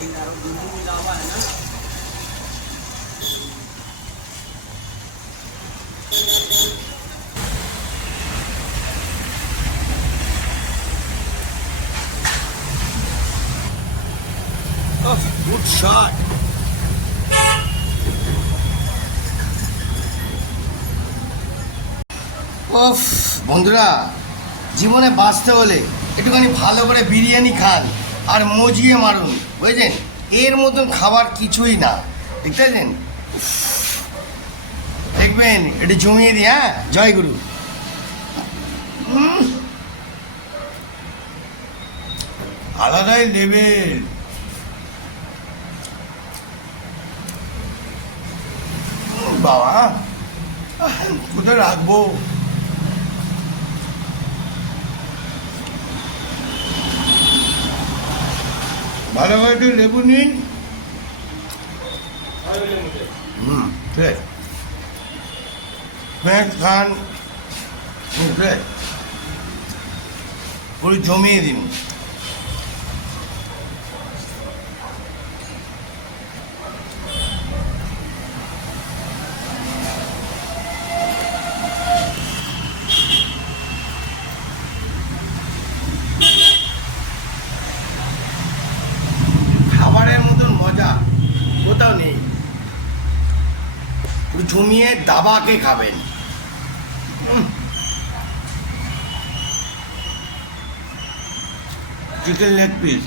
Good shot. ওফ বন্ধুরা, জীবনে বাঁচতে হলে একটুখানি ভালো করে বিরিয়ানি খান আর মজিয়ে মারুন, বুঝেছেন? এর মতন খাবার কিছুই না, দেখতে পাচ্ছেন? দেখবেন একটু জমিয়ে দিই। হ্যাঁ, জয় গুরু। আলাদাই লেভেল। বাবা, কোথায় রাখবো? ভালো করে একটু লেবু নিন। ঠিক খান, পুরো জমিয়ে দিন। খাবারের মতন মজা কোথাও নেই। পুরো জমিয়ে দাবাকে খাবেন। চিকেন লেগ পিস,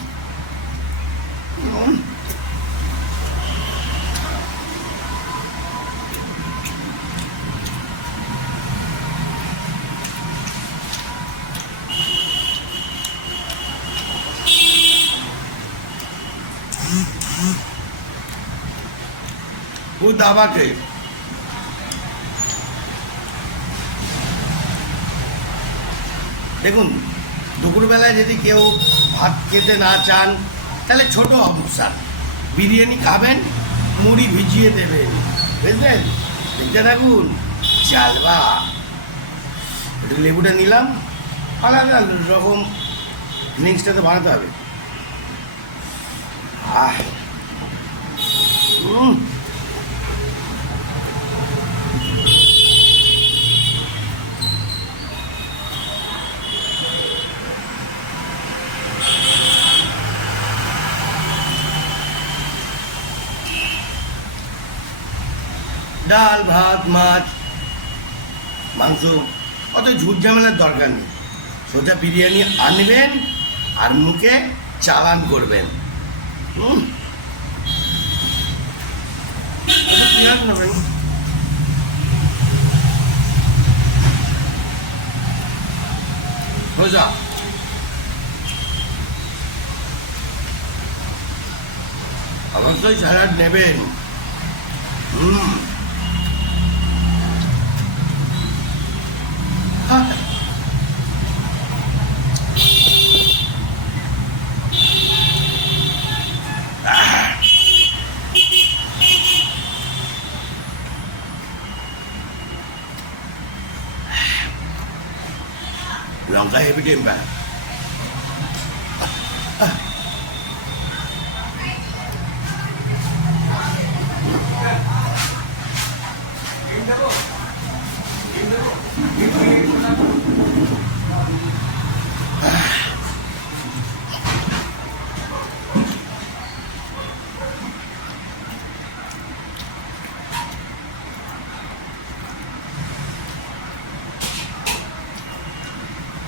পুরো দাবাকে। দেখুন, দুপুরবেলায় যদি কেউ ভাত খেতে না চান, তাহলে ছোট অবস্থান বিরিয়ানি খাবেন, মুড়ি ভিজিয়ে দেবেন, বুঝলেন? দেখতে থাকুন, চালবা। একটু লেবুটা নিলাম, আলাদা রকম মিক্সটা তো বানাতে হবে। ডাল, ভাত, মাছ, মাংস, অত ঝুট ঝামেলার দরকার নেই। সোজা বিরিয়ানি আনবেন আর মুখে চালান করবেন। সোজা অবশ্যই স্যালাড নেবেন। লঙ্কা heavy temper.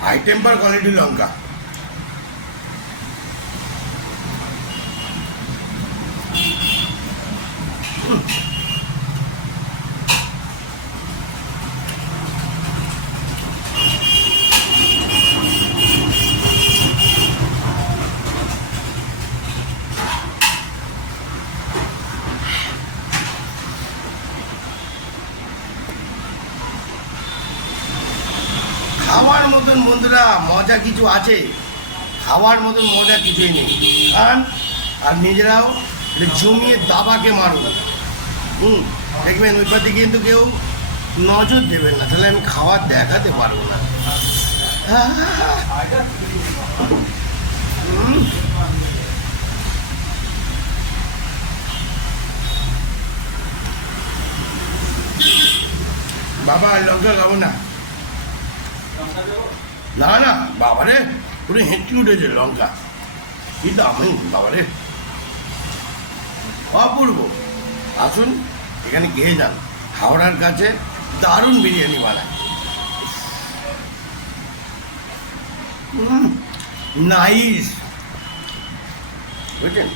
High temper quality লঙ্কা। খাওয়ার মতন বন্ধুরা মজা কিছু আছে? খাওয়ার মতন মজা কিছুই নেই। খান আর নিজেরাও জমিয়ে দাবাকে মারুন। দেখবেন ওই পাতে কিন্তু কেউ নজর দেবেন না, তাহলে আমি খাবার দেখাতে পারবো না। বাবা লঙ্কা খাবো না। না না বাবারে, পুরো হেঁচি উঠেছে লঙ্কা, কি দামি বাবারে, অপূর্ব। আসুন এখানে খেয়ে যান, হাওড়ার কাছে দারুণ বিরিয়ানি বানায়। নাইস, বুঝছেন?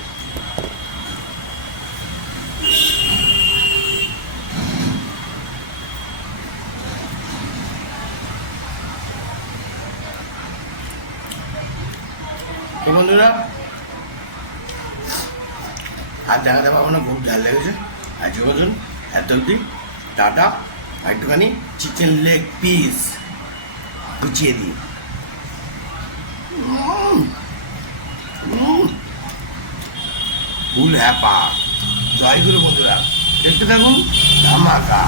তো বন্ধুরা, আর দেখাতে পাবো না, খুব ঝাল লেগেছে। আজকে বলুন এত অব্দি, টাটা। একটুখানি চিকেন লেগ পিস গুছিয়ে দিই। ফুল হ্যাপা। জয় গুরু বন্ধুরা, দেখতে থাকুন ধামাকা।